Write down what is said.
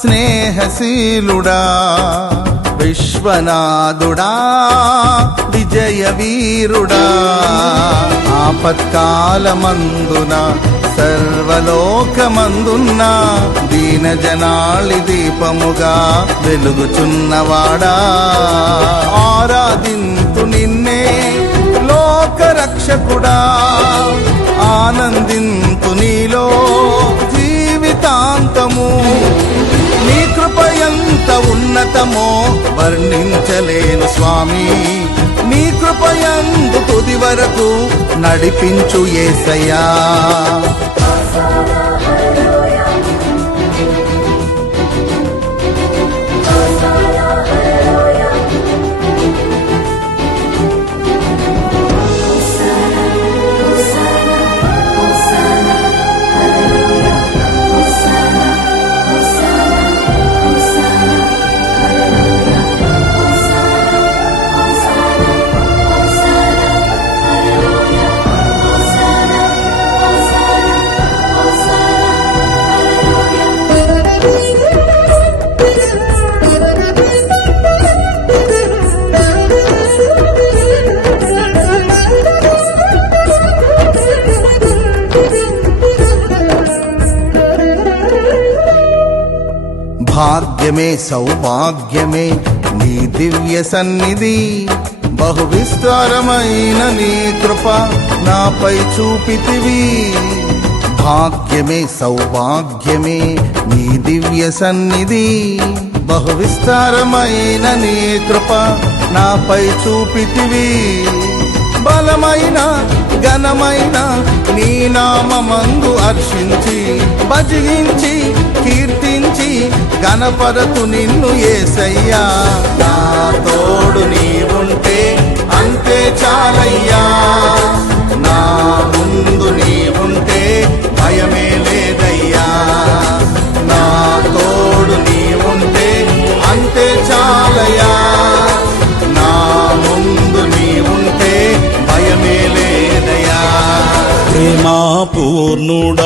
స్నేహశీలుడా విశ్వనాథుడా విజయ వీరుడా ఆపత్కాలమందున సర్వలోకమందున్న దీనజనాళి దీపముగా వెలుగుచున్నవాడా ఆరాధింతు నిన్నే లోకరక్షకుడా ఆనందింతు నీలో జీవితాంతము నీ కృప ఎంత ఉన్నతమో వర్ణించలేను స్వామి నీ కృపయందు తుది వరకు నడిపించు యేసయ్యా భాగ్యమే సౌభాగ్యమే నీ దివ్య సన్నిధి బహు విస్తారమైన నీ కృప నాపై చూపితివి భాగ్యమే సౌభాగ్యమే నీ దివ్య సన్నిధి బహు విస్తారమైన నీ కృప నాపై చూపితివి బలమైన ఘనమైన నీ నామమందు హర్షించి భజించి కీర్తించి గణపరతు నిన్ను యేసయ్యా నా తోడు నీవుంటే అంతే చాలయ్యా నా ముందు నీవుంటే భయమే లేదయ్యా నా తోడు నీవుంటే అంతే చాలయ్యా నా ముందు నీవుంటే భయమే లేదయ్యా ప్రేమా పూర్ణుడా